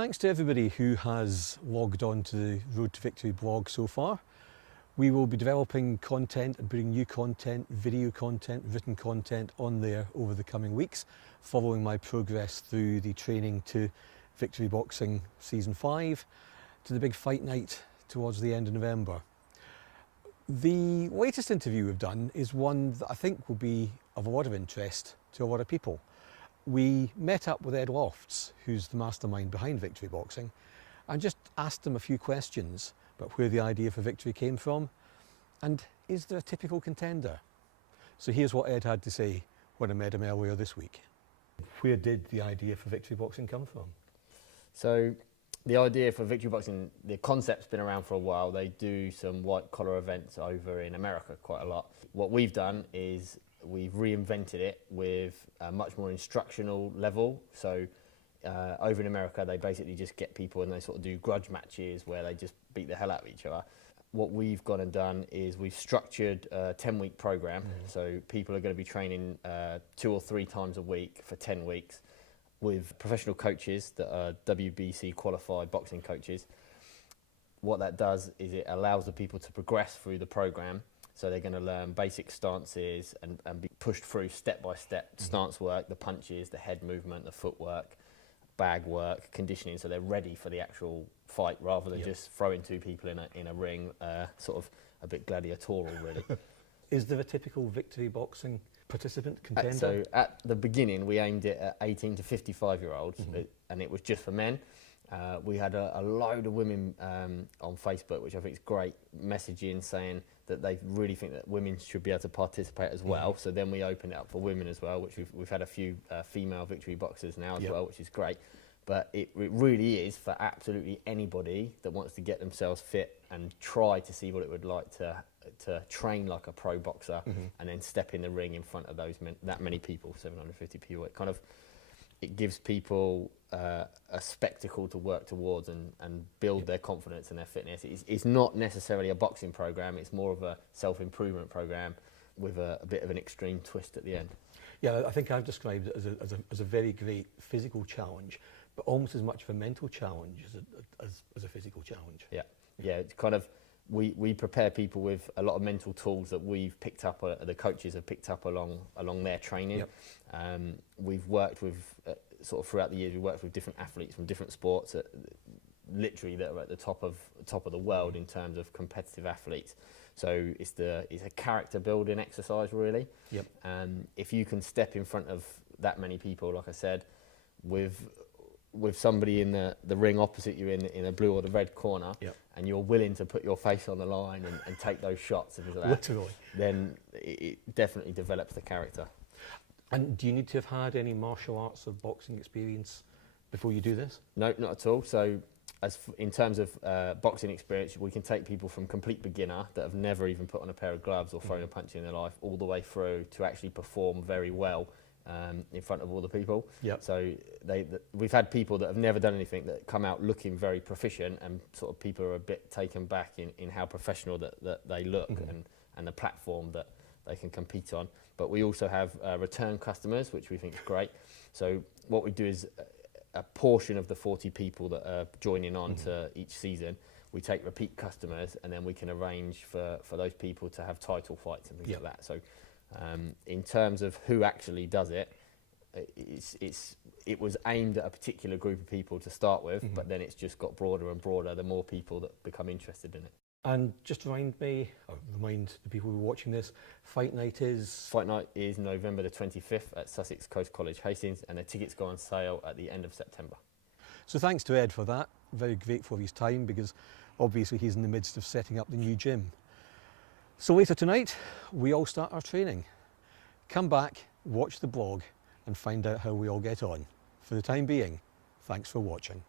thanks to everybody who has logged on to the Road to Victory blog so far. We will be developing content and putting new content, video content, written content on there over the coming weeks, following my progress through the training to Victory Boxing Season 5 to the big fight night towards the end of November. The latest interview we've done is one that I think will be of a lot of interest to a lot of people. We met up with Ed Lofts, who's the mastermind behind Victory Boxing, and just asked him a few questions about where the idea for Victory came from, and is there a typical contender? So here's what Ed had to say when I met him earlier this week. Where did the idea for Victory Boxing come from? So the idea for Victory Boxing, the concept's been around for a while. They do some white collar events over in America quite a lot. What we've done is we've reinvented it with a much more instructional level. So over in America, they basically just get people and they sort of do grudge matches where they just beat the hell out of each other. What we've gone and done is we've structured a 10-week program. So people are going to be training 2 or 3 times a week for 10 weeks with professional coaches that are WBC qualified boxing coaches. What that does is it allows the people to progress through the program. So they're going to learn basic stances and be pushed through step-by-step stance work, the punches, the head movement, the footwork, bag work, conditioning, so they're ready for the actual fight rather than just throwing 2 people in a ring, sort of a bit gladiatorial, really. Is there a typical Victory Boxing participant, contender? So at the beginning, we aimed it at 18 to 55-year-olds, and it was just for men. We had a load of women on Facebook, which I think is great, messaging saying that they really think that women should be able to participate as well. So then we opened it up for women as well, which we've had a few female Victory boxers now as well, which is great. But it really is for absolutely anybody that wants to get themselves fit and try to see what it would like to train like a pro boxer and then step in the ring in front of that many people, 750 people. It gives people a spectacle to work towards and build their confidence and their fitness. It's not necessarily a boxing program, it's more of a self-improvement program with a bit of an extreme twist at the end. Yeah, I think I've described it as a very great physical challenge, but almost as much of a mental challenge as a physical challenge. Yeah, it's kind of, we prepare people with a lot of mental tools that we've picked up, the coaches have picked up along their training. We've worked with, sort of throughout the years, we've worked with different athletes from different sports, literally that are at the top of the world in terms of competitive athletes. So it's a character building exercise, really. If you can step in front of that many people, like I said, with somebody in the ring opposite you in the blue or the red corner, and you're willing to put your face on the line and take those shots and things like that, literally, then it definitely develops the character. And do you need to have had any martial arts or boxing experience before you do this? No, not at all. So in terms of boxing experience, we can take people from complete beginner that have never even put on a pair of gloves or thrown a punch in their life, all the way through to actually perform very well in front of all the people. So we've had people that have never done anything that come out looking very proficient, and sort of people are a bit taken back in how professional that they look and the platform that they can compete on. But we also have return customers, which we think is great. So what we do is a portion of the 40 people that are joining on to each season, we take repeat customers, and then we can arrange for those people to have title fights and things like that. So in terms of who actually does it, it was aimed at a particular group of people to start with, but then it's just got broader and broader the more people that become interested in it. And just remind the people who are watching this, Fight Night is? Fight Night is November the 25th at Sussex Coast College, Hastings, and the tickets go on sale at the end of September. So thanks to Ed for that. Very grateful for his time, because obviously he's in the midst of setting up the new gym. So later tonight, we all start our training. Come back, watch the blog, and find out how we all get on. For the time being, thanks for watching.